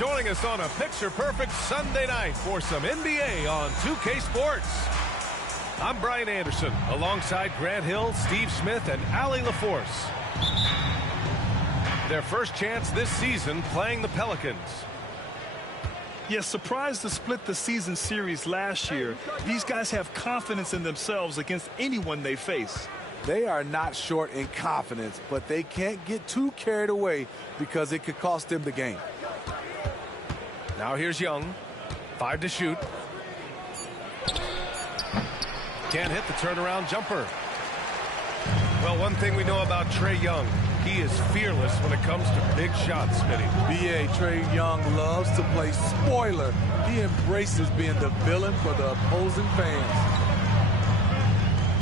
Joining us on a picture-perfect Sunday night for some NBA on 2K Sports. I'm Brian Anderson, alongside Grant Hill, Steve Smith, and Allie LaForce. Their first chance this season playing the Pelicans. Yes, surprised to split the season series last year. These guys have confidence in themselves against anyone they face. They are not short in confidence, but they can't get too carried away because it could cost them the game. Now here's Young. 5 to shoot. Can't hit the turnaround jumper. Well, one thing we know about Trae Young, he is fearless when it comes to big shots, Smitty. B.A. Trae Young loves to play spoiler. He embraces being the villain for the opposing fans.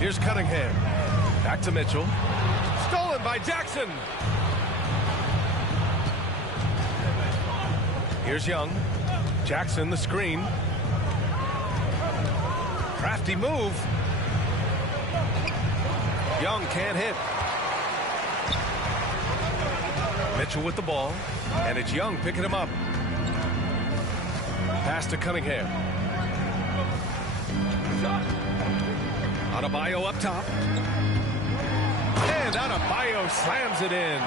Here's Cunningham. Back to Mitchell. Stolen by Jackson. Here's Young. Jackson, the screen. Crafty move. Young can't hit. Mitchell with the ball. And it's Young picking him up. Pass to Cunningham. Adebayo up top. And Adebayo slams it in.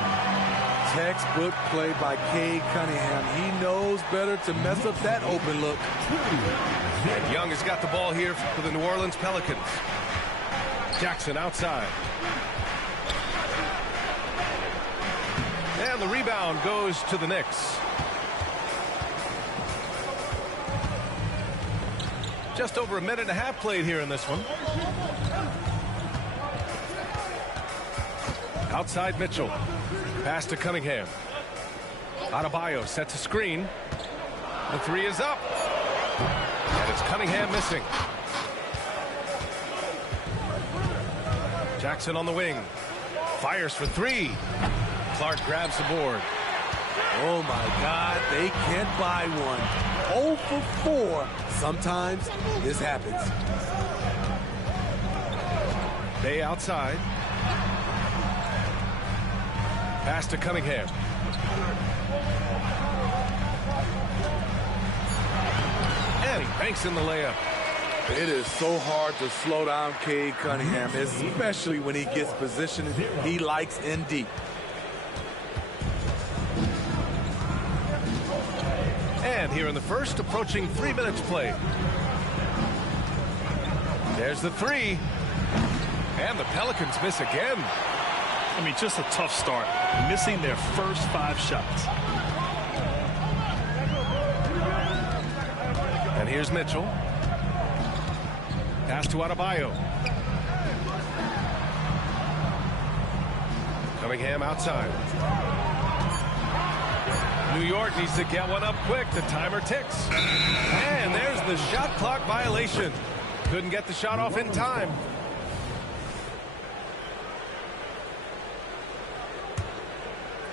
Textbook play by Cade Cunningham. He knows better to mess up that open look. And Young has got the ball here for the New Orleans Pelicans. Jackson outside. And the rebound goes to the Knicks. Just over a minute and a half played here in this one. Outside Mitchell. Pass to Cunningham. Adebayo sets a screen. The three is up. And it's Cunningham missing. Jackson on the wing. Fires for three. Clark grabs the board. Oh, my God. They can't buy one. 0 for 4. Sometimes this happens. Bay outside. Pass to Cunningham. And he banks in the layup. It is so hard to slow down Cade Cunningham, especially when he gets positioned he likes in deep. And here in the first, approaching 3 minutes played. There's the three. And the Pelicans miss again. I mean, just a tough start, missing their first 5 shots. And here's Mitchell. Pass to Adebayo. Cunningham outside. New York needs to get one up quick. The timer ticks. And there's the shot clock violation. Couldn't get the shot off in time.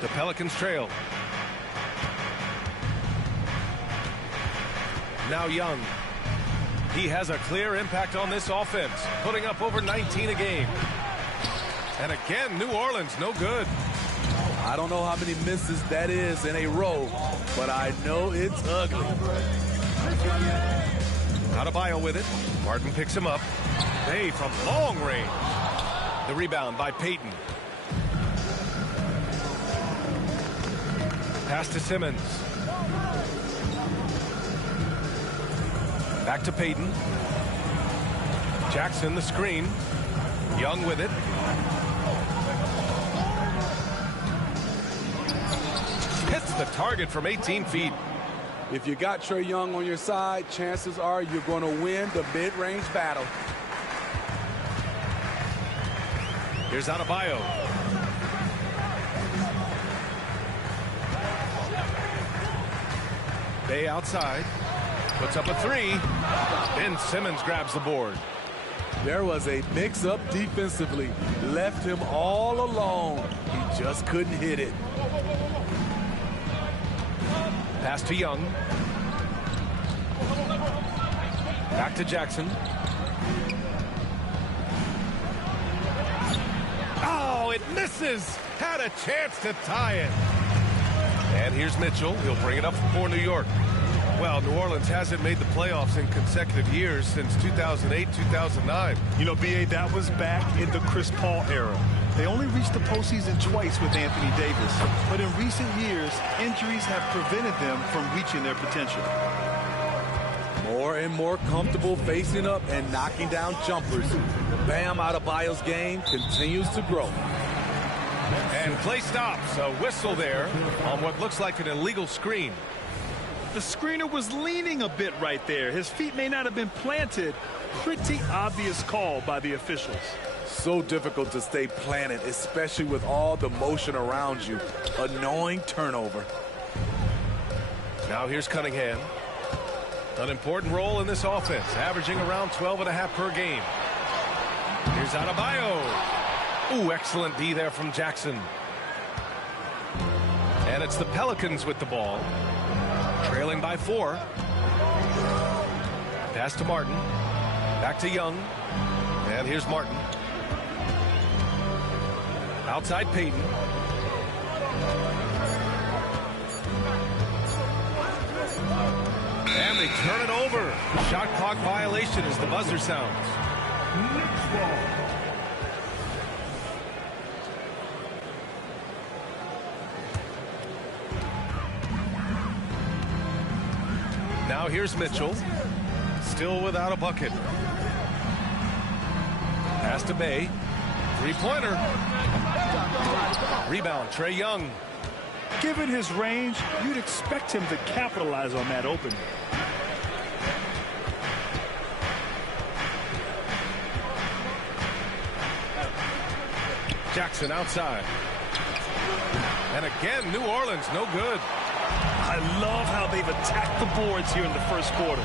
The Pelicans trail. Now Young. He has a clear impact on this offense, putting up over 19 a game. And again, New Orleans, no good. I don't know how many misses that is in a row, but I know it's ugly. Adebayo with it. Martin picks him up. Bay from long range. The rebound by Payton. Pass to Simmons. Back to Payton. Jackson the screen. Young with it. Hits the target from 18 feet. If you got Trae Young on your side, chances are you're going to win the mid-range battle. Here's Adebayo. Bay outside. Puts up a three. Ben Simmons grabs the board. There was a mix-up defensively. Left him all alone. He just couldn't hit it. Pass to Young. Back to Jackson. Oh, it misses. Had a chance to tie it. And here's Mitchell. He'll bring it up for New York. Well, New Orleans hasn't made the playoffs in consecutive years since 2008, 2009. You know, B.A., that was back in the Chris Paul era. They only reached the postseason twice with Anthony Davis. But in recent years, injuries have prevented them from reaching their potential. More and more comfortable facing up and knocking down jumpers. Bam Adebayo's game continues to grow. And play stops. A whistle there on what looks like an illegal screen. The screener was leaning a bit right there. His feet may not have been planted. Pretty obvious call by the officials. So difficult to stay planted, especially with all the motion around you. Annoying turnover. Now here's Cunningham. An important role in this offense, averaging around 12.5 per game. Here's Adebayo. Ooh, excellent D there from Jackson. And it's the Pelicans with the ball. Trailing by 4. Pass to Martin. Back to Young. And here's Martin. Outside Payton. And they turn it over. Shot clock violation as the buzzer sounds. Now here's Mitchell. Still without a bucket. Pass to Bay. Three-pointer. Rebound, Trae Young. Given his range, you'd expect him to capitalize on that opening. Jackson outside. And again, New Orleans, no good. I love how they've attacked the boards here in the first quarter.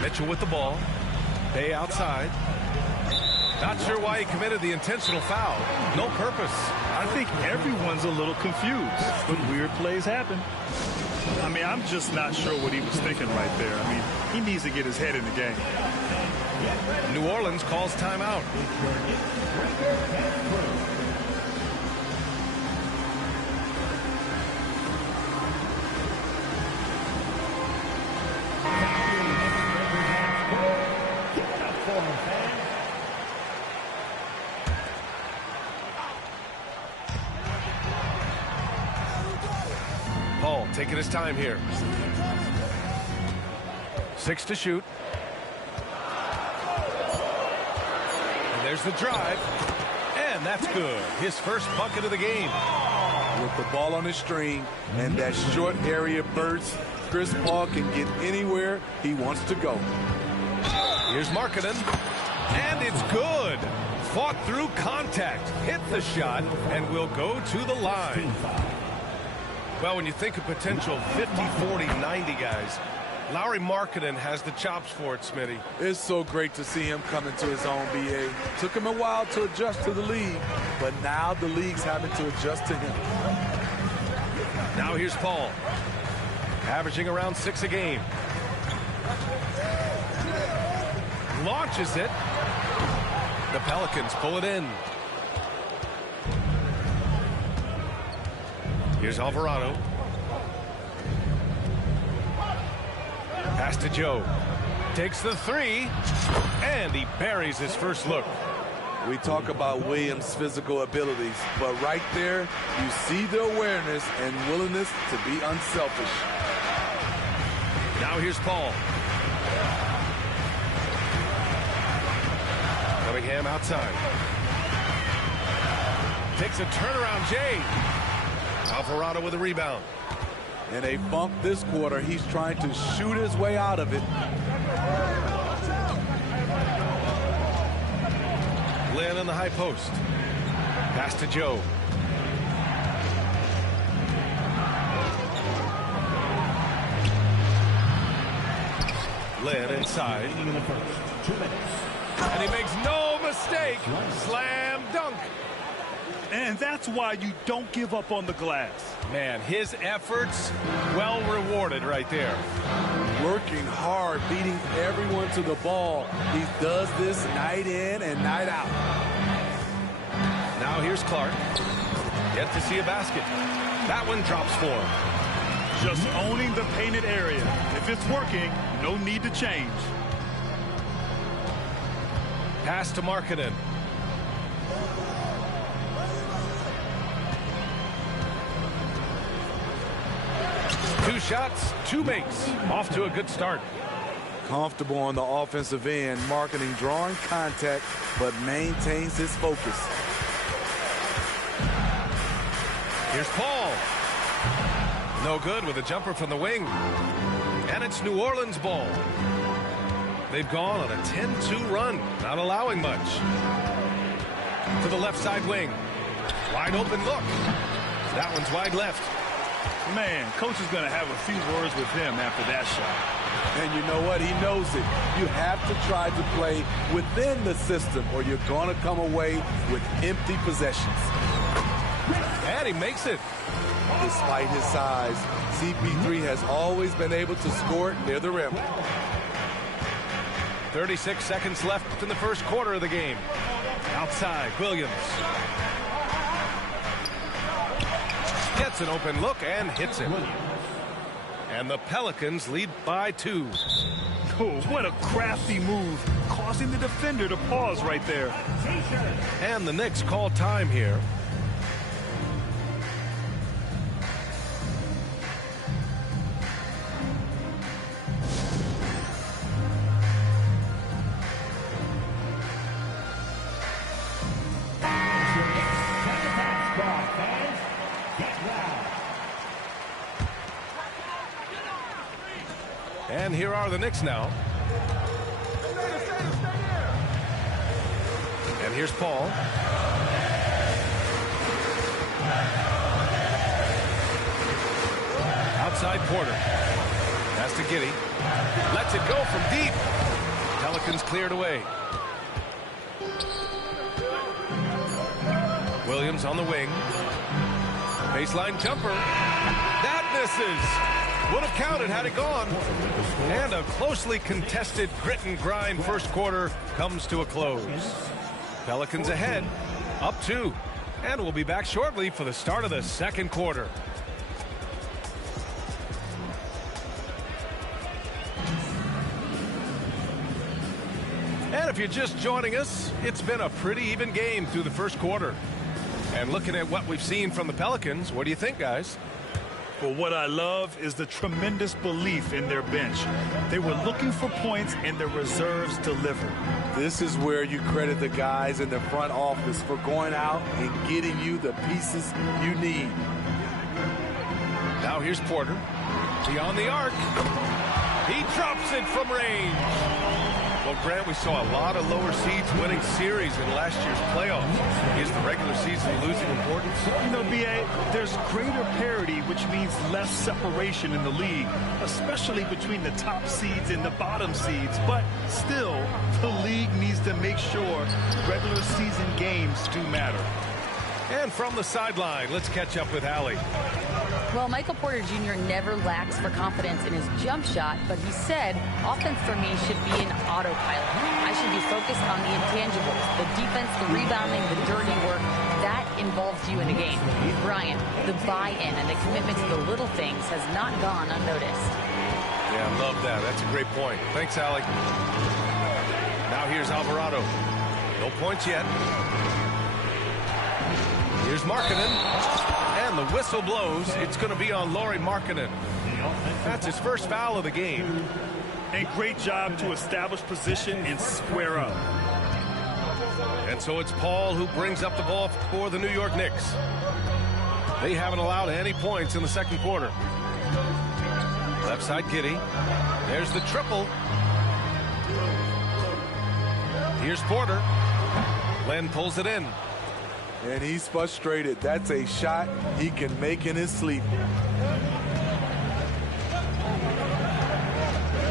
Mitchell with the ball. Bay outside. Not sure why he committed the intentional foul. No purpose. I think everyone's a little confused, but weird plays happen. I mean, I'm just not sure what he was thinking right there. I mean, he needs to get his head in the game. New Orleans calls timeout. Paul taking his time here. 6 to shoot. And there's the drive. And that's good. His first bucket of the game. With the ball on his string and that short area burst, Chris Paul can get anywhere he wants to go. Here's Markkanen. And it's good. Fought through contact. Hit the shot and will go to the line. Well, when you think of potential 50, 40, 90 guys, Lauri Markkanen has the chops for it, Smitty. It's so great to see him come into his own, BA. Took him a while to adjust to the league, but now the league's having to adjust to him. Now here's Paul. Averaging around 6 a game. Launches it. The Pelicans pull it in. Here's Alvarado. Pass to Joe. Takes the 3. And he buries his first look. We talk about Williams' physical abilities, but right there, you see the awareness and willingness to be unselfish. Now here's Paul. Cunningham outside. Takes a turnaround, Jay. Alvarado with a rebound. In a funk this quarter, he's trying to shoot his way out of it. Lynn in the high post. Pass to Joe. Lynn inside. And he makes no mistake. Slam dunk. And that's why you don't give up on the glass. Man, his efforts well rewarded right there. Working hard, beating everyone to the ball. He does this night in and night out. Now here's Clark. Yet to see a basket. That one drops for him. Just owning the painted area. If it's working, no need to change. Pass to Markkanen. Two shots, two makes. Off to a good start. Comfortable on the offensive end, Markkanen drawing contact, but maintains his focus. Here's Paul. No good with a jumper from the wing. And it's New Orleans ball. They've gone on a 10-2 run, not allowing much. To the left side wing. Wide open look. That one's wide left. Man, coach is going to have a few words with him after that shot. And you know what? He knows it. You have to try to play within the system or you're going to come away with empty possessions. And he makes it. Despite his size, CP3 has always been able to score it near the rim. 36 seconds left in the first quarter of the game. Outside, Williams. Gets an open look and hits it. And the Pelicans lead by 2. Oh, what a crafty move, causing the defender to pause right there. And the Knicks call time here. And here are the Knicks now. And here's Paul. Outside Porter. Pass to Giddey. Lets it go from deep. Pelicans cleared away. Williams on the wing. Baseline jumper. That misses. Would have counted had it gone. And a closely contested grit and grind first quarter comes to a close. Pelicans ahead, up 2. And we'll be back shortly for the start of the second quarter. And if you're just joining us, it's been a pretty even game through the first quarter. And looking at what we've seen from the Pelicans, what do you think, guys? Well, what I love is the tremendous belief in their bench. They were looking for points and their reserves delivered. This is where you credit the guys in the front office for going out and getting you the pieces you need. Now here's Porter. Beyond the arc. He drops it from range. Well, Grant, we saw a lot of lower seeds winning series in last year's playoffs. Is the regular season losing importance? You know, B.A., there's greater parity, which means less separation in the league, especially between the top seeds and the bottom seeds. But still, the league needs to make sure regular season games do matter. And from the sideline, let's catch up with Allie. Well, Michael Porter Jr. never lacks for confidence in his jump shot, but he said, offense for me should be an autopilot. I should be focused on the intangibles, the defense, the rebounding, the dirty work. That involves you in a game. Brian, the buy-in and the commitment to the little things has not gone unnoticed. Yeah, I love that. That's a great point. Thanks, Allie. Now here's Alvarado. No points yet. Here's Markkanen. And the whistle blows. It's going to be on Lauri Markkanen. That's his first foul of the game. And great job to establish position and square up. And so it's Paul who brings up the ball for the New York Knicks. They haven't allowed any points in the second quarter. Left side Giddey. There's the triple. Here's Porter. Len pulls it in. And he's frustrated. That's a shot he can make in his sleep.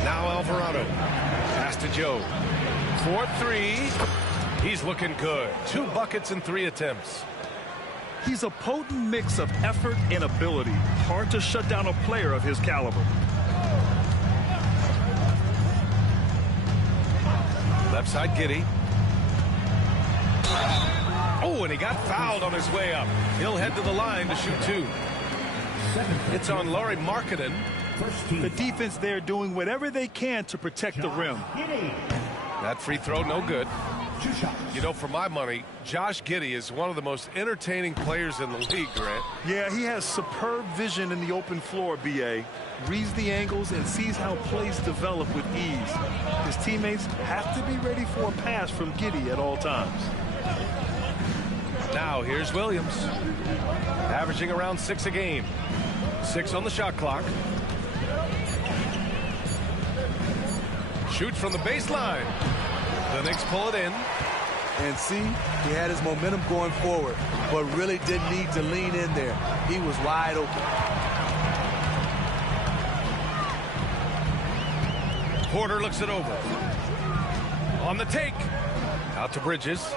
Now Alvarado. Alvarado. Pass to Joe. 4-3. He's looking good. 2 buckets in 3 attempts. He's a potent mix of effort and ability. Hard to shut down a player of his caliber. Left side, Giddey. Oh, and he got fouled on his way up. He'll head to the line to shoot 2. It's on Lauri Markkanen. The defense there doing whatever they can to protect the rim. That free throw, no good. You know, for my money, Josh Giddey is one of the most entertaining players in the league, Grant. Yeah, he has superb vision in the open floor, B.A. Reads the angles and sees how plays develop with ease. His teammates have to be ready for a pass from Giddey at all times. Now here's Williams, averaging around 6 a game. 6 on the shot clock. Shoots from the baseline. The Knicks pull it in. And see, he had his momentum going forward, but really didn't need to lean in there. He was wide open. Porter looks it over. On the take. Out to Bridges.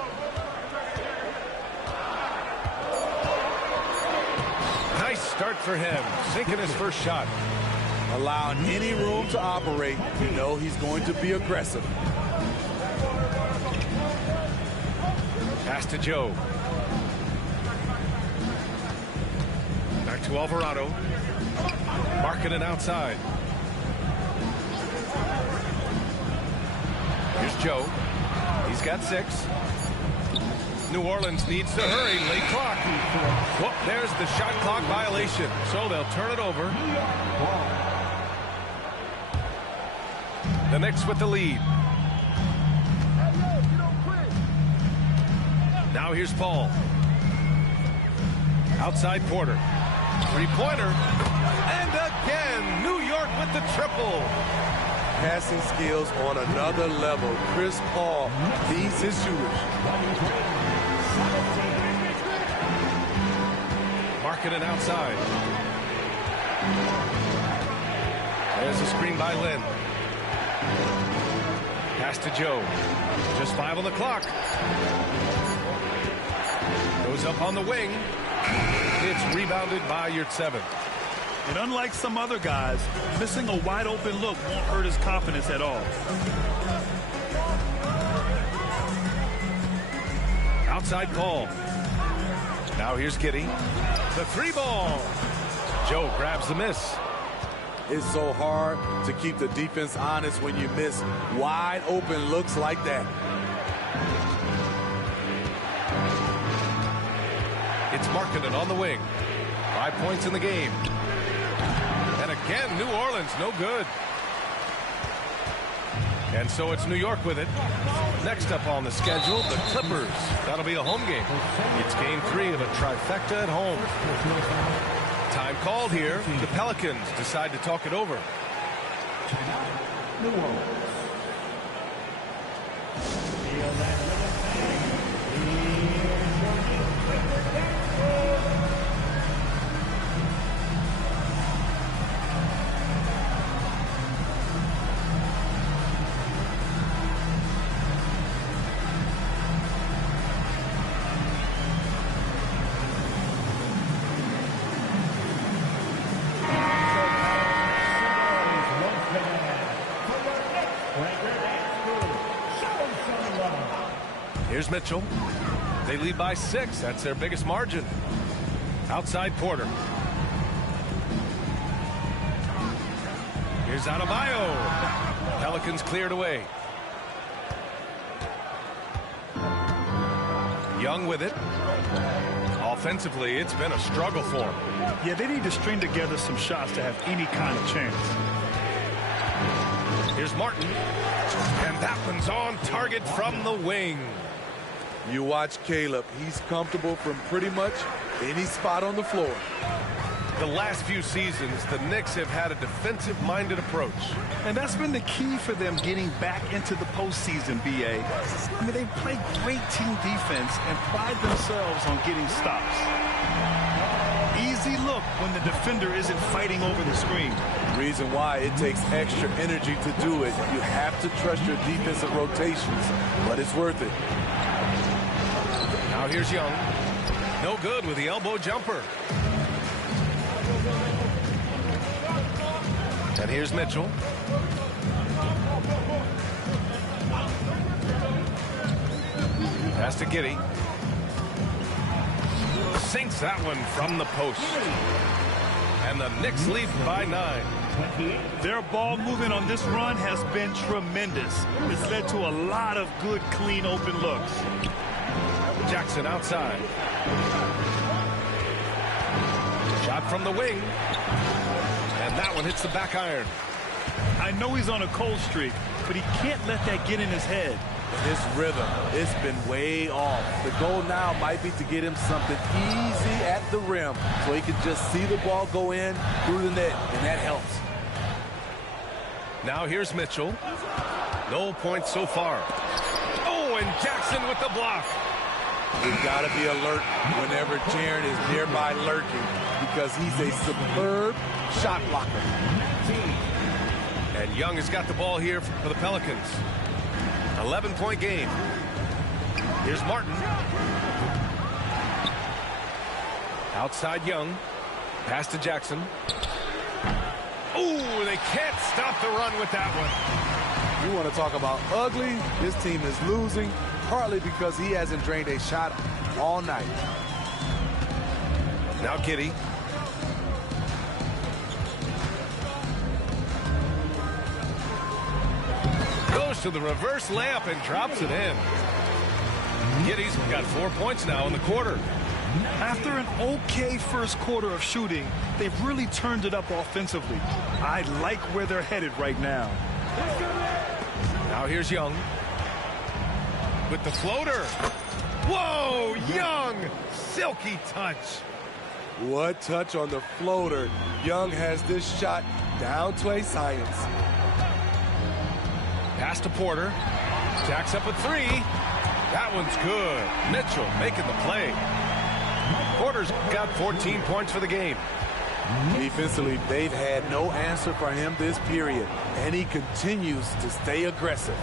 Nice start for him. Sinking his first shot. Allowing any room to operate, you know he's going to be aggressive. Pass to Joe. Back to Alvarado. Markkanen outside. Here's Joe. He's got 6. New Orleans needs to hurry. Late clock. Whoop, there's the shot clock violation. So they'll turn it over. The Knicks with the lead. Now here's Paul. Outside Porter. 3-pointer. And again, New York with the triple. Passing skills on another level. Chris Paul feeds his shooters. Markkanen outside. There's a screen by Lynn. Pass to Joe. Just 5 on the clock. Goes up on the wing. It's rebounded by Yurtseven. And unlike some other guys, missing a wide open look won't hurt his confidence at all. Outside Paul. Now here's Giddey. The 3-ball. Joe grabs the miss. It's so hard to keep the defense honest when you miss wide open looks like that. It's Markkanen on the wing. 5 points in the game. And again, New Orleans, no good. And so it's New York with it. Next up on the schedule, the Clippers. That'll be a home game. It's game 3 of a trifecta at home. Time called here. The Pelicans decide to talk it over. New Orleans. Here's Mitchell. They lead by 6. That's their biggest margin. Outside Porter. Here's Adebayo. Pelicans cleared away. Young with it. Offensively, it's been a struggle for him. Yeah, they need to string together some shots to have any kind of chance. Here's Martin. And that one's on target from the wing. You watch Caleb. He's comfortable from pretty much any spot on the floor. The last few seasons, the Knicks have had a defensive-minded approach. And that's been the key for them getting back into the postseason, B.A. I mean, they play great team defense and pride themselves on getting stops. Easy easy look when the defender isn't fighting over the screen. Reason why it takes extra energy to do it. You have to trust your defensive rotations, but it's worth it. Now here's Young. No good with the elbow jumper. And here's Mitchell. Pass to Giddey. Sinks that one from the post. And the Knicks lead by 9. Their ball movement on this run has been tremendous. It's led to a lot of good, clean, open looks. Jackson outside. Shot from the wing. And that one hits the back iron. I know he's on a cold streak, but he can't let that get in his head. His rhythm, it's been way off. The goal now might be to get him something easy at the rim so he can just see the ball go in through the net, and that helps. Now here's Mitchell. No points so far. Oh, and Jackson with the block. We've got to be alert whenever Jaren is nearby lurking because he's a superb shot blocker. And Young has got the ball here for the Pelicans. 11-point game. Here's Martin. Outside Young. Pass to Jackson. Oh, they can't stop the run with that one. You want to talk about ugly? This team is losing partly because he hasn't drained a shot all night. Now Giddey. Goes to the reverse layup and drops it in. Giddey's got 4 points now in the quarter. After an okay first quarter of shooting, they've really turned it up offensively. I like where they're headed right now. Now here's Young. With the floater. Whoa, Young! Silky touch. What touch on the floater. Young has this shot down to a science. Pass to Porter. Jacks up a 3. That one's good. Mitchell making the play. Porter's got 14 points for the game. Defensively, they've had no answer for him this period, and he continues to stay aggressive.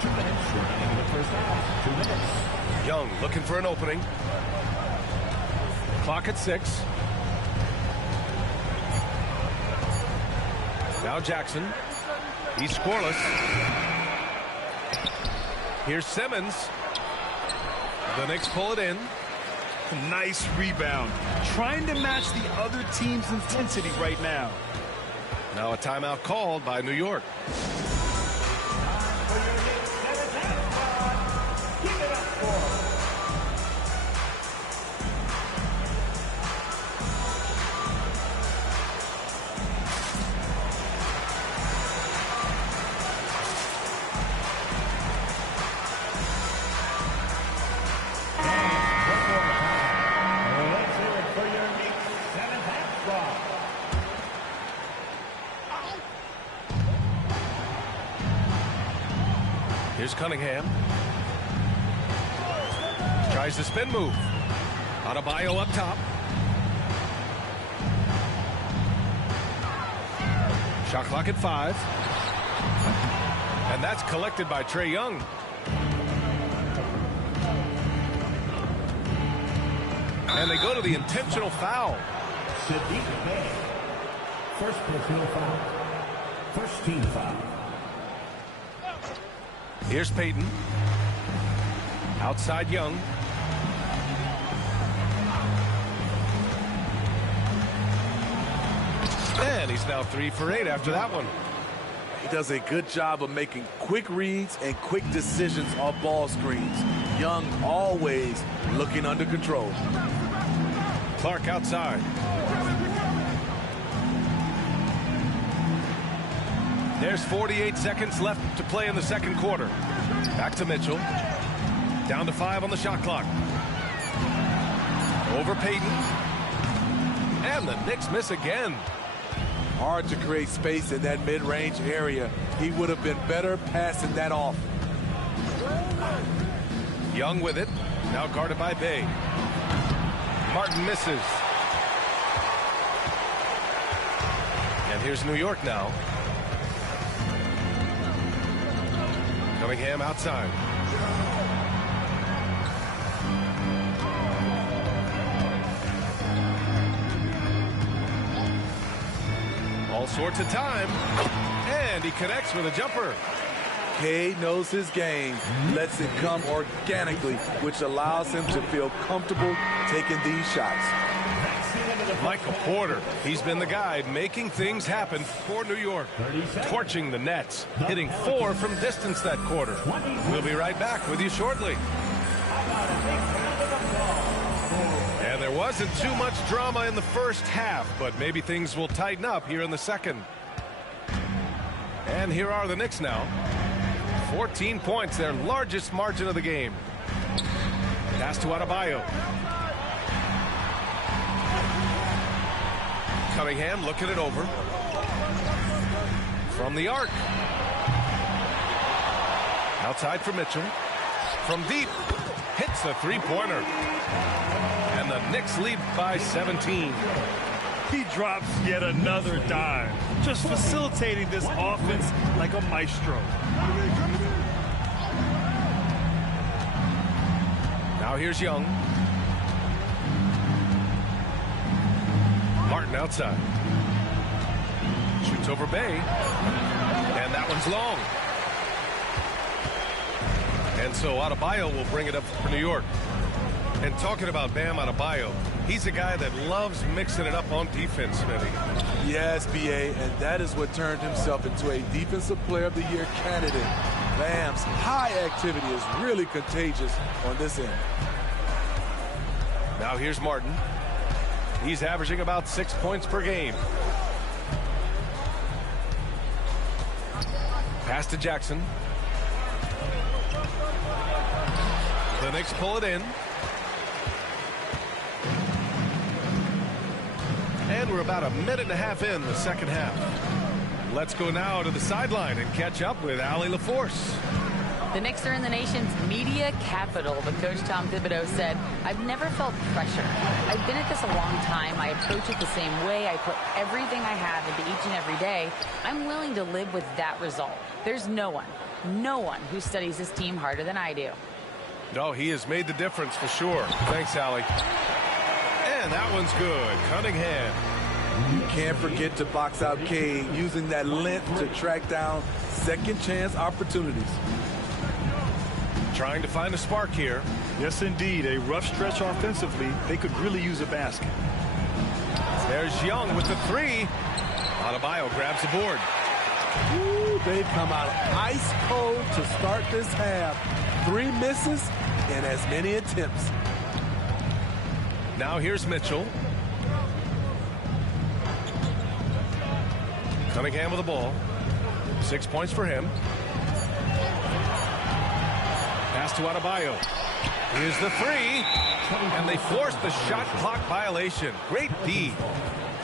2 minutes remaining in the first half. 2 minutes. Young looking for an opening. Clock at 6. Now Jackson. He's scoreless. Here's Simmons. The Knicks pull it in. Nice rebound. Trying to match the other team's intensity right now. Now a timeout called by New York. Here's Cunningham. Tries the spin move. Adebayo up top. Shot clock at 5. And that's collected by Trae Young. And they go to the intentional foul. Sadiq Bey. First personal foul. First team foul. Here's Payton. Outside Young. And he's now 3 for 8 after that one. He does a good job of making quick reads and quick decisions off ball screens. Young always looking under control. Clark outside. There's 48 seconds left to play in the second quarter. Back to Mitchell. Down to 5 on the shot clock. Over Payton. And the Knicks miss again. Hard to create space in that mid-range area. He would have been better passing that off. Young with it. Now guarded by Bey. Martin misses. And here's New York now. Cunningham outside. All sorts of time. And he connects with a jumper. Cade knows his game, lets it come organically, which allows him to feel comfortable taking these shots. Michael Porter, he's been the guy making things happen for New York, torching the Nets, hitting 4 from distance that quarter. We'll be right back with you shortly. And there wasn't too much drama in the first half, but maybe things will tighten up here in the second. And here are the Knicks now. 14 points, their largest margin of the game. Pass to Adebayo. Cunningham looking it over. From the arc. Outside for Mitchell. From deep. Hits a three-pointer. And the Knicks lead by 17. He drops yet another dime, just facilitating this offense like a maestro. Now here's Young. Martin outside. Shoots over Bay. And that one's long. And so Adebayo will bring it up for New York. And talking about Bam Adebayo, he's a guy that loves mixing it up on defense, Smitty. Yes, B.A., and that is what turned himself into a Defensive Player of the Year candidate. Bam's high activity is really contagious on this end. Now here's Martin. He's averaging about 6 points per game. Pass to Jackson. The Knicks pull it in. And we're about a minute and a half in the second half. Let's go now to the sideline and catch up with Allie LaForce. The Knicks are in the nation's media capital, but Coach Tom Thibodeau said, I've never felt pressure. I've been at this a long time. I approach it the same way. I put everything I have into each and every day. I'm willing to live with that result. There's no one who studies this team harder than I do. No, he has made the difference for sure. Thanks, Allie. And that one's good. Cunningham. You can't forget to box out Cade, using that length to track down second chance opportunities. Trying to find a spark here. Yes, indeed. A rough stretch offensively. They could really use a basket. There's Young with the three. Adebayo grabs the board. Ooh, they've come out ice cold to start this half. 3 misses and as many attempts. Now here's Mitchell. Cunningham with the ball. 6 points for him. Pass to Adebayo. Here's the three. And they forced the shot clock violation. Great D.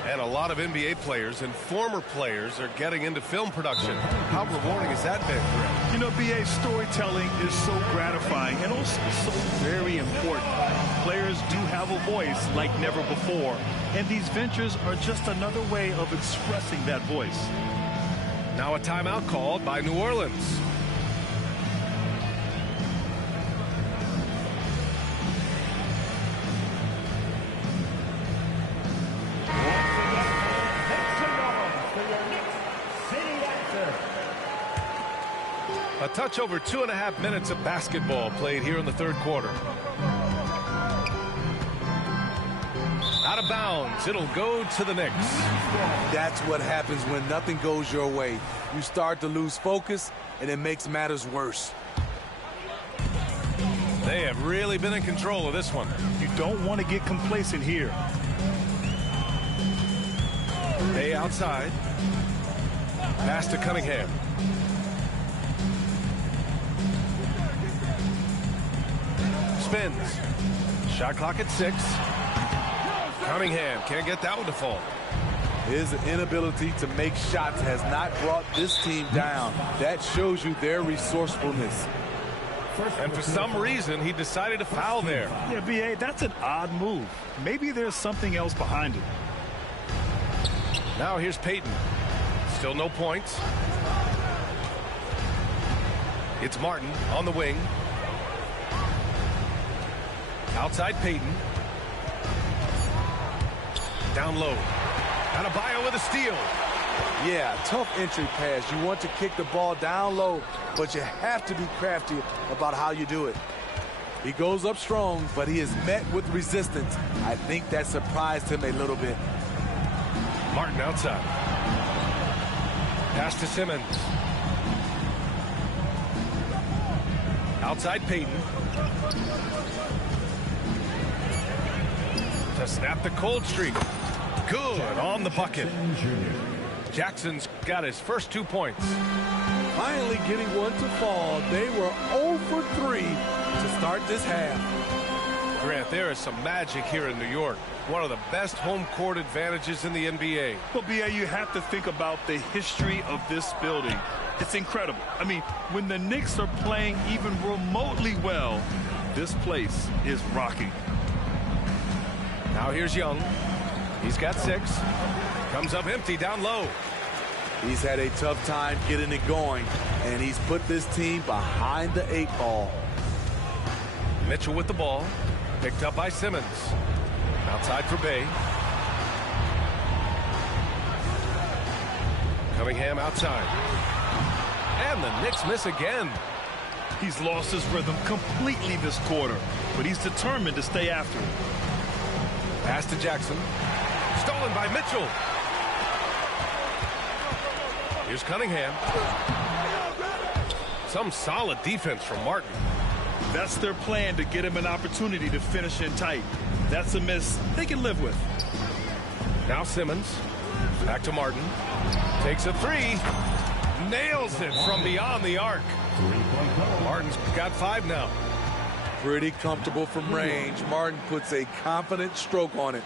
And a lot of NBA players and former players are getting into film production. How rewarding has that been for him? You know, BA, storytelling is so gratifying and also so very important. Players do have a voice like never before, and these ventures are just another way of expressing that voice. Now a timeout called by New Orleans. A touch over 2.5 minutes of basketball played here in the third quarter. Out of bounds. It'll go to the Knicks. That's what happens when nothing goes your way. You start to lose focus, and it makes matters worse. They have really been in control of this one. You don't want to get complacent here. Bay outside. Pass to Cunningham. Spins. Shot clock at 6. Cunningham can't get that one to fall. His inability to make shots has not brought this team down. That shows you their resourcefulness. And for some reason, he decided to foul there. Yeah, B.A., that's an odd move. Maybe there's something else behind it. Now here's Payton. Still no points. It's Martin on the wing. Outside Payton. Down low. Adebayo with a steal. Yeah, tough entry pass. You want to kick the ball down low, but you have to be crafty about how you do it. He goes up strong, but he is met with resistance. I think that surprised him a little bit. Martin outside. Pass to Simmons. Outside Payton. To snap the cold streak. Good on the bucket. Jackson's got his first 2 points. Finally getting one to fall. They were 0 for 3 to start this half. Grant, there is some magic here in New York. One of the best home court advantages in the NBA. Well, B.A., you have to think about the history of this building. It's incredible. I mean, when the Knicks are playing even remotely well, this place is rocking. Now here's Young. He's got 6. Comes up empty down low. He's had a tough time getting it going, and he's put this team behind the 8 ball. Mitchell with the ball. Picked up by Simmons. Outside for Bay. Cunningham outside. And the Knicks miss again. He's lost his rhythm completely this quarter, but he's determined to stay after it. Pass to Jackson. Stolen by Mitchell. Here's Cunningham. Some solid defense from Martin. That's their plan, to get him an opportunity to finish in tight. That's a miss they can live with. Now Simmons. Back to Martin. Takes a 3. Nails it from beyond the arc. Martin's got 5 now. Pretty comfortable from range. Martin puts a confident stroke on it.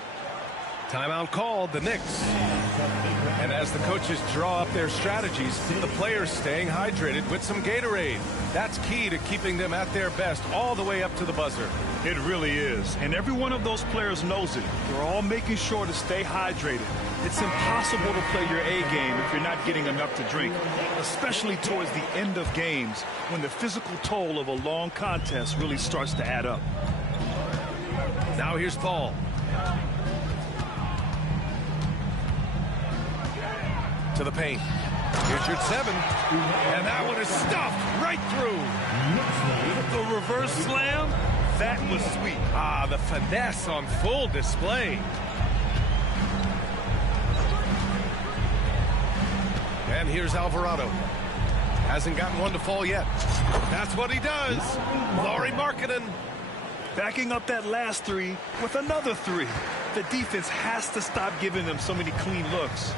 Timeout called, the Knicks. And as the coaches draw up their strategies, the players staying hydrated with some Gatorade. That's key to keeping them at their best all the way up to the buzzer. It really is. And every one of those players knows it. They're all making sure to stay hydrated. It's impossible to play your A game if you're not getting enough to drink, especially towards the end of games when the physical toll of a long contest really starts to add up. Now here's Paul. To the paint. Here's your 7. And that one is stuffed right through. The reverse slam, that was sweet. Ah, the finesse on full display. And here's Alvarado. Hasn't gotten one to fall yet. That's what he does. Lauri Markkanen. Backing up that last 3 with another 3. The defense has to stop giving them so many clean looks.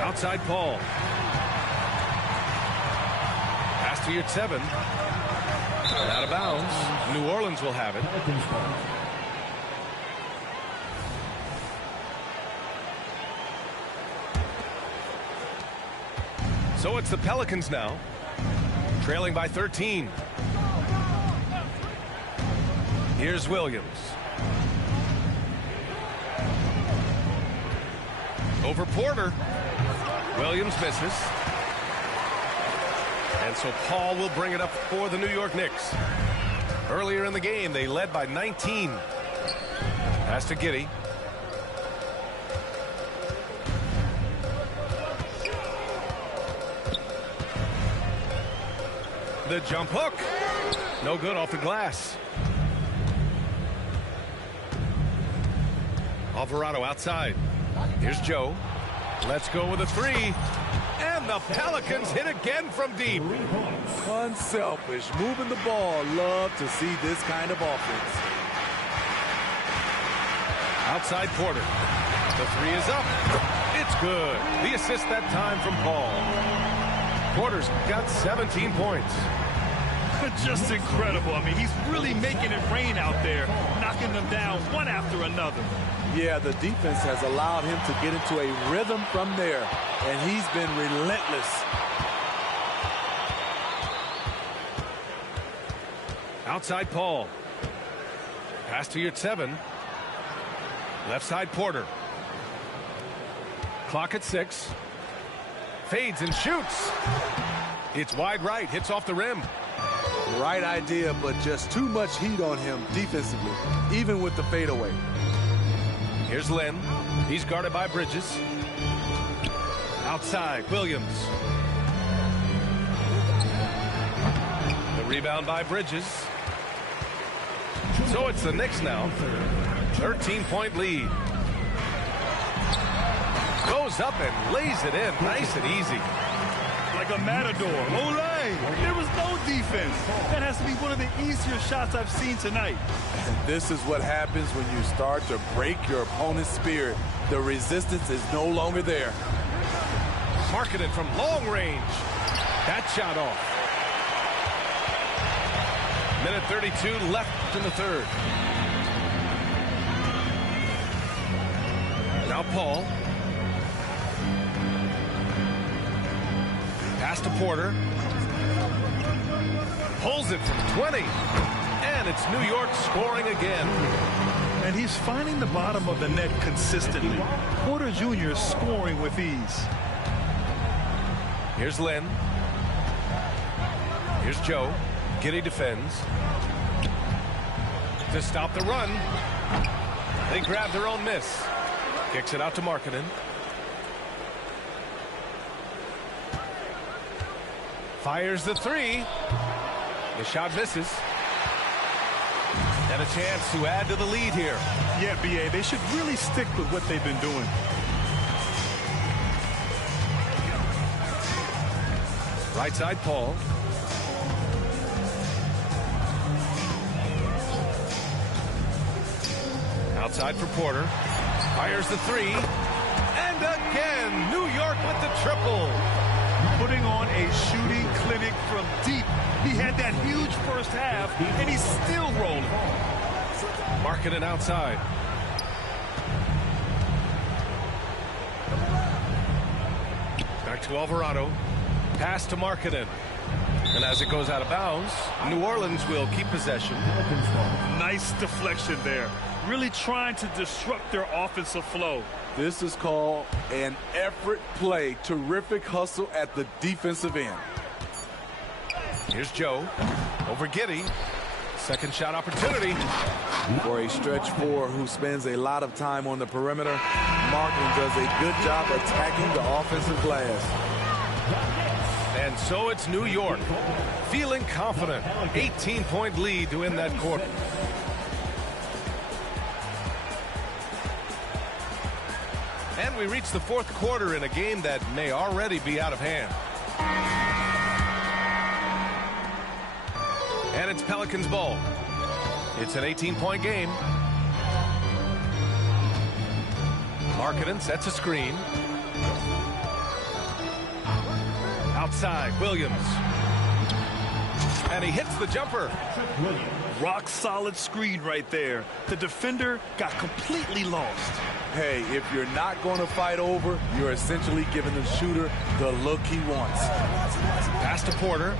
Outside Paul. Pass to your 7. Out of bounds. New Orleans will have it. So it's the Pelicans now, trailing by 13. Here's Williams. Over Porter. Williams misses. And so Paul will bring it up for the New York Knicks. Earlier in the game, they led by 19. Pass to Giddey. The jump hook. No good off the glass. Alvarado outside. Here's Joe. Let's go with a 3. And the Pelicans hit again from deep. Unselfish. Moving the ball. Love to see this kind of offense. Outside Porter. The 3 is up. It's good. The assist that time from Paul. Porter's got 17 points. Just incredible. I mean, he's really making it rain out there, knocking them down one after another. Yeah, the defense has allowed him to get into a rhythm from there, and he's been relentless. Outside Paul. Pass to your 7. Left side Porter. Clock at 6. Fades and shoots. It's wide right. Hits off the rim. Right idea, but just too much heat on him defensively, even with the fadeaway. Here's Lynn. He's guarded by Bridges. Outside, Williams. The rebound by Bridges. So it's the Knicks now. 13-point lead. Goes up and lays it in. Nice and easy. Like a matador. Olay! There was no defense. That has to be one of the easier shots I've seen tonight. And this is what happens when you start to break your opponent's spirit. The resistance is no longer there. Marketed from long range. That shot off. Minute 32 left in the third. Now Paul. Pass to Porter. Pulls it from 20. And it's New York scoring again. And he's finding the bottom of the net consistently. Porter Jr. is scoring with ease. Here's Lynn. Here's Joe. Giddey defends. To stop the run. They grab their own miss. Kicks it out to Markkanen. Fires the 3. The shot misses. And a chance to add to the lead here. Yeah, B.A., they should really stick with what they've been doing. Right side, Paul. Outside for Porter. Fires the 3. And again, New York with the triple. Putting on a shooting clinic from deep. He had that huge first half, and he's still rolling. Markkanen outside. Back to Alvarado. Pass to Markkanen. And as it goes out of bounds, New Orleans will keep possession. Nice deflection there. Really trying to disrupt their offensive flow. This is called an effort play. Terrific hustle at the defensive end. Here's Joe. Over Giddey. Second shot opportunity. For a stretch 4 who spends a lot of time on the perimeter, Markkanen does a good job attacking the offensive glass. And so it's New York. Feeling confident. 18-point lead to end that quarter. And we reach the fourth quarter in a game that may already be out of hand. And it's Pelicans ball. It's an 18-point game. Markkanen sets a screen. Outside, Williams. And he hits the jumper. Rock solid screen right there. The defender got completely lost. Hey, if you're not going to fight over, you're essentially giving the shooter the look he wants. Pass to Porter.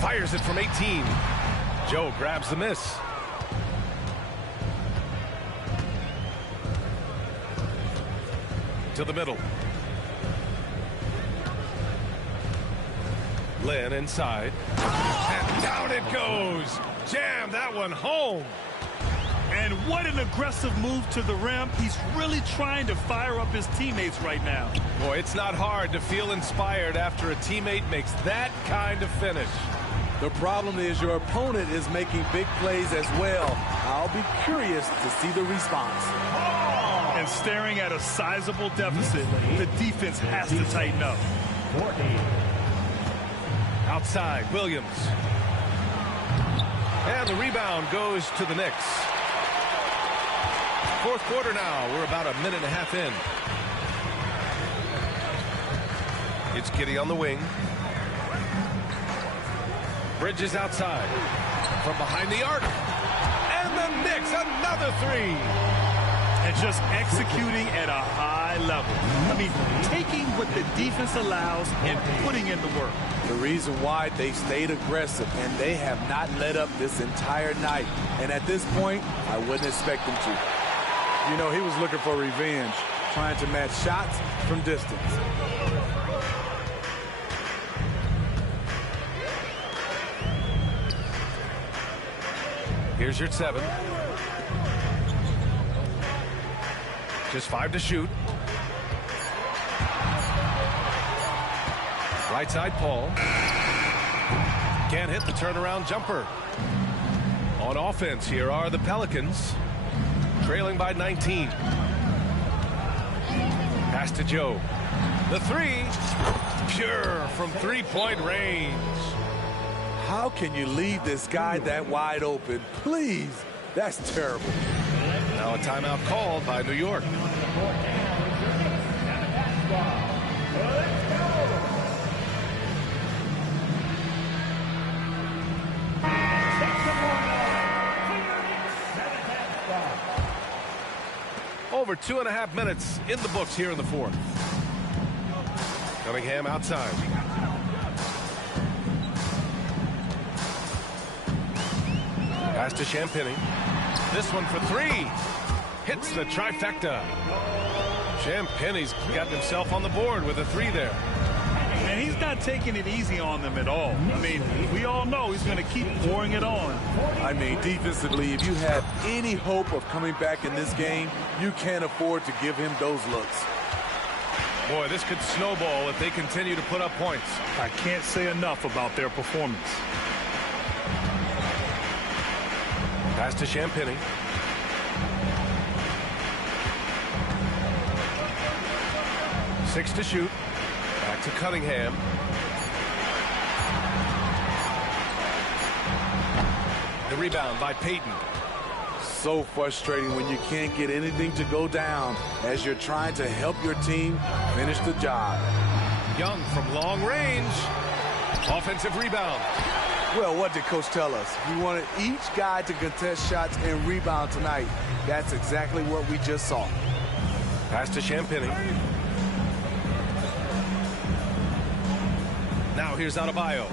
Fires it from 18. Joe grabs the miss. To the middle. Lynn inside. And down it goes. Jam that one home. And what an aggressive move to the rim. He's really trying to fire up his teammates right now. Boy, it's not hard to feel inspired after a teammate makes that kind of finish. The problem is your opponent is making big plays as well. I'll be curious to see the response. And staring at a sizable deficit, the defense has to tighten up. Outside, Williams. And the rebound goes to the Knicks. Fourth quarter now. We're about a minute and a half in. It's Giddey on the wing. Bridges outside. From behind the arc. And the Knicks, another 3. And just executing at a high level. I mean, taking what the defense allows and putting in the work. The reason why they stayed aggressive, and they have not let up this entire night. And at this point, I wouldn't expect them to. You know, he was looking for revenge, trying to match shots from distance. Here's your 7. Just 5 to shoot. Right side, Paul. Can't hit the turnaround jumper. On offense, here are the Pelicans, trailing by 19. Pass to Joe. The 3, pure from three-point range. How can you leave this guy that wide open? Please, that's terrible. Now a timeout called by New York. Over 2.5 minutes in the books here in the fourth. Cunningham outside. Pass to Champagny. This one for 3. Hits the trifecta. Champagny's gotten himself on the board with a 3 there. And he's not taking it easy on them at all. I mean, we all know he's going to keep pouring it on. I mean, defensively, if you have any hope of coming back in this game, you can't afford to give him those looks. Boy, this could snowball if they continue to put up points. I can't say enough about their performance. Pass to Champagny. Six to shoot. Back to Cunningham. The rebound by Payton. So frustrating when you can't get anything to go down as you're trying to help your team finish the job. Young from long range. Offensive rebound. Well, what did Coach tell us? He wanted each guy to contest shots and rebound tonight. That's exactly what we just saw. Pass to Champagny. Now here's Adebayo.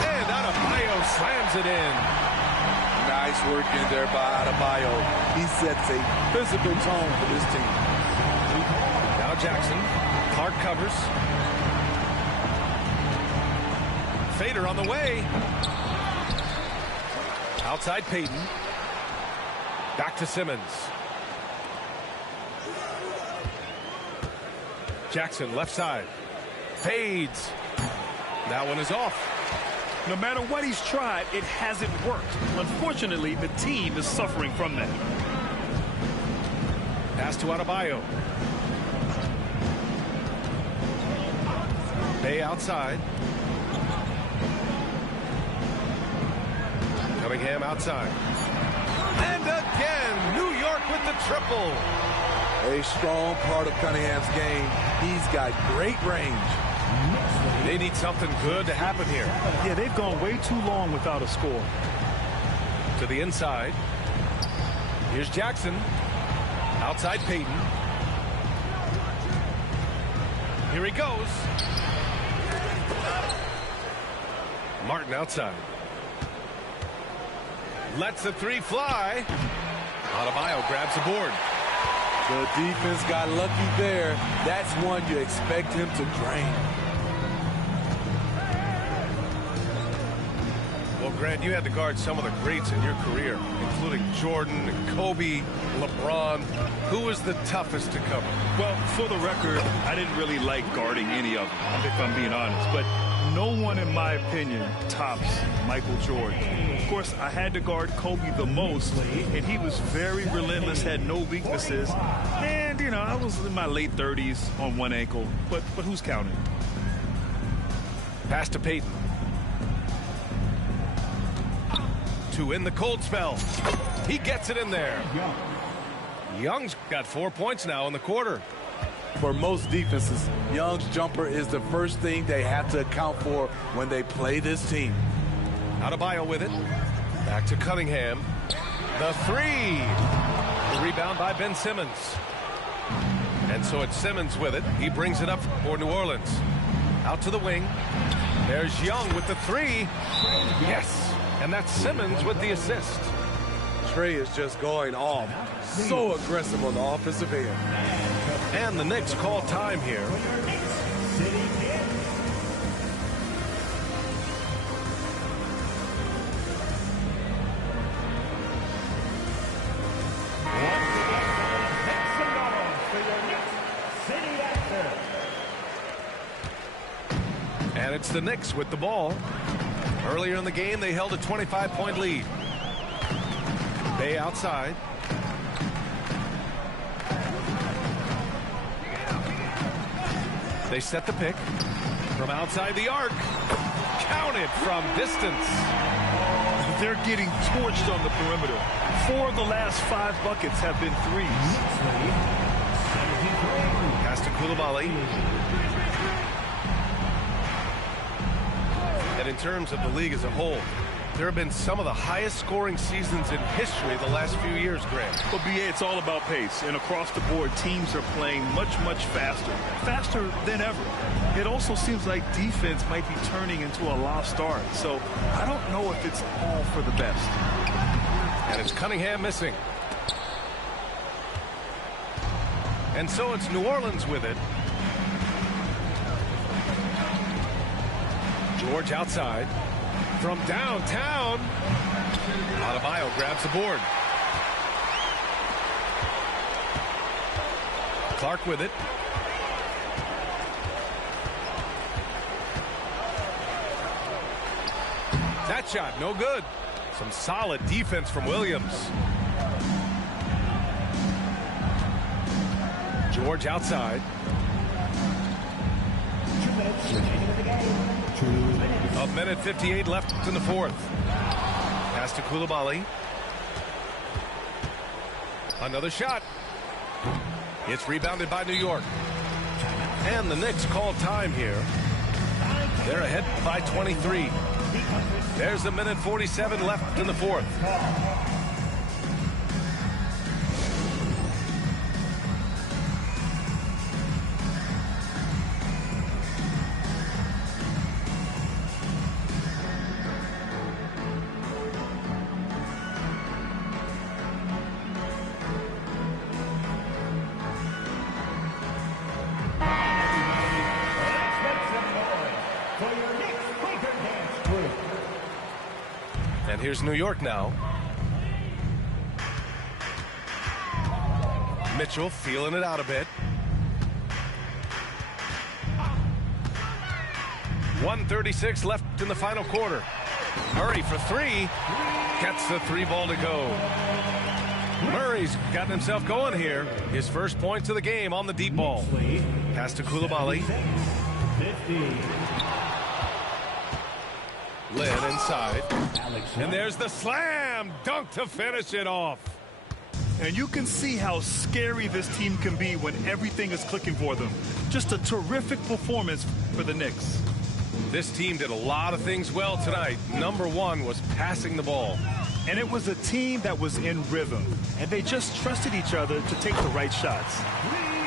And Adebayo slams it in. Nice work in there by Adebayo. He sets a physical tone for this team. Now Jackson. Clark covers. Fader on the way. Outside Payton. Back to Simmons. Jackson left side. Fades. That one is off. No matter what he's tried, it hasn't worked. Unfortunately, the team is suffering from that. Pass to Adebayo. Bay outside. Cunningham outside. And again, New York with the triple. A strong part of Cunningham's game. He's got great range. They need something good to happen here. Yeah, they've gone way too long without a score. To the inside. Here's Jackson. Outside Payton. Here he goes. Martin outside. Lets the 3 fly. Adebayo grabs the board. The defense got lucky there. That's one you expect him to drain. Well, Grant, you had to guard some of the greats in your career, including Jordan, Kobe, LeBron. Who was the toughest to cover? Well, for the record, I didn't really like guarding any of them, if I'm being honest. But no one, in my opinion, tops Michael Jordan. Of course, I had to guard Kobe the most, and he was very relentless, had no weaknesses. And, you know, I was in my late 30s on one ankle, but who's counting? Pass to Payton. 2 in the cold spell. He gets it in there. Young's got 4 points now in the quarter. For most defenses, Young's jumper is the first thing they have to account for when they play this team. Adebayo with it. Back to Cunningham. The 3. The rebound by Ben Simmons. And so it's Simmons with it. He brings it up for New Orleans. Out to the wing. There's Young with the three. Yes. And that's Simmons with the assist. Trey is just going off. So aggressive on the offensive end. And the Knicks call time here. And it's the Knicks with the ball. Earlier in the game, they held a 25-point lead. Bay outside. They set the pick from outside the arc. Counted from distance. They're getting torched on the perimeter. 4 of the last 5 buckets have been threes. Pass to Coulibaly. And in terms of the league as a whole, there have been some of the highest scoring seasons in history the last few years, Grant. Well, BA, it's all about pace. And across the board, teams are playing much, much faster. Faster than ever. It also seems like defense might be turning into a lost art. So I don't know if it's all for the best. And it's Cunningham missing. And so it's New Orleans with it. George outside. From downtown. Adebayo grabs the board. Clark with it. That shot, no good. Some solid defense from Williams. George outside. 2 minutes remaining in the game. 2 minutes. A minute 58 left in the fourth. Pass to Coulibaly. Another shot. It's rebounded by New York. And the Knicks call time here. They're ahead by 23. There's a minute 47 left in the fourth. And here's New York now. Mitchell feeling it out a bit. 1:36 left in the final quarter. Murray for three. Gets the three ball to go. Murray's gotten himself going here. His first points of the game on the deep ball. Pass to Coulibaly. Lynn inside. And there's the slam dunk to finish it off. And you can see how scary this team can be when everything is clicking for them. Just a terrific performance for the Knicks. This team did a lot of things well tonight. Number one was passing the ball. And it was a team that was in rhythm. And they just trusted each other to take the right shots.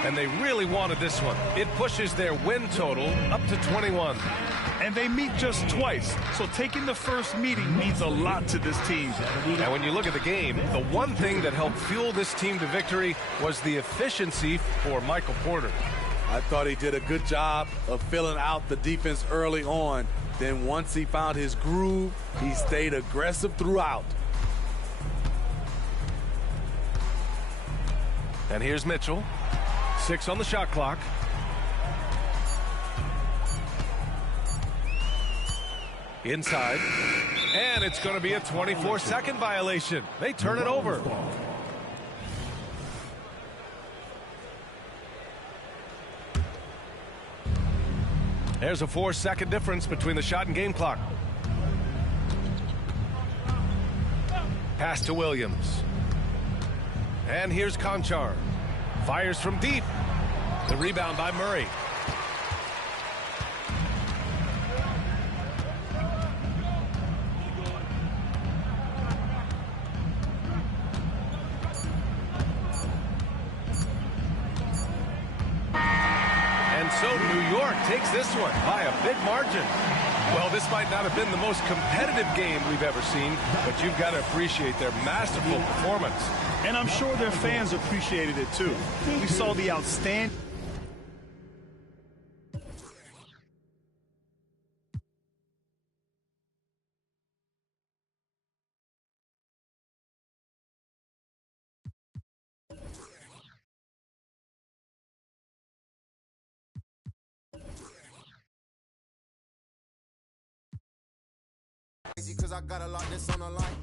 And they really wanted this one. It pushes their win total up to 21. And they meet just twice. So taking the first meeting means a lot to this team. And when you look at the game, the one thing that helped fuel this team to victory was the efficiency for Michael Porter. I thought he did a good job of filling out the defense early on. Then once he found his groove, he stayed aggressive throughout. And here's Mitchell. 6 on the shot clock. Inside. And it's going to be a 24-second violation. They turn it over. There's a 4-second difference between the shot and game clock. Pass to Williams. And here's Conchar. Fires from deep. The rebound by Murray. So New York takes this one by a big margin. Well, this might not have been the most competitive game we've ever seen, but you've got to appreciate their masterful performance. And I'm sure their fans appreciated it too. We saw the outstanding... Cause I got a lot that's on the line.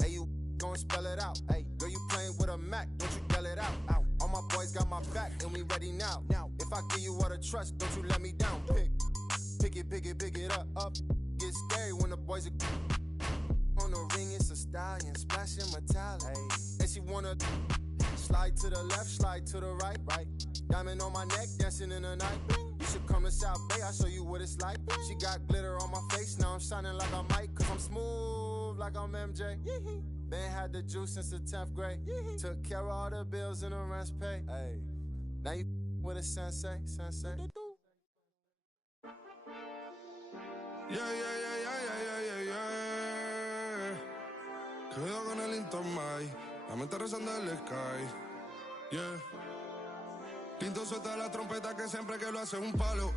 Hey, you gon' spell it out. Hey, girl, you playing with a Mac, don't you yell it out. All my boys got my back, and we ready now. If I give you all the trust, don't you let me down. Pick it up. Get scary when the boys are on the ring. It's a stallion, splashing metallic. And she wanna slide to the left, slide to the right. Diamond on my neck, dancing in the night. You should come to South Bay, I'll show you what it's like. She got glitter on my face, now I'm shining like I might. Cause I'm smooth like I'm MJ. Been had the juice since the 10th grade. Took care of all the bills and the rent's paid. Now you with a sensei. Yeah. Cuidado con el Intomai, la mente rezando el sky. Yeah. Pinto suelta la trompeta que siempre que lo hace un palo,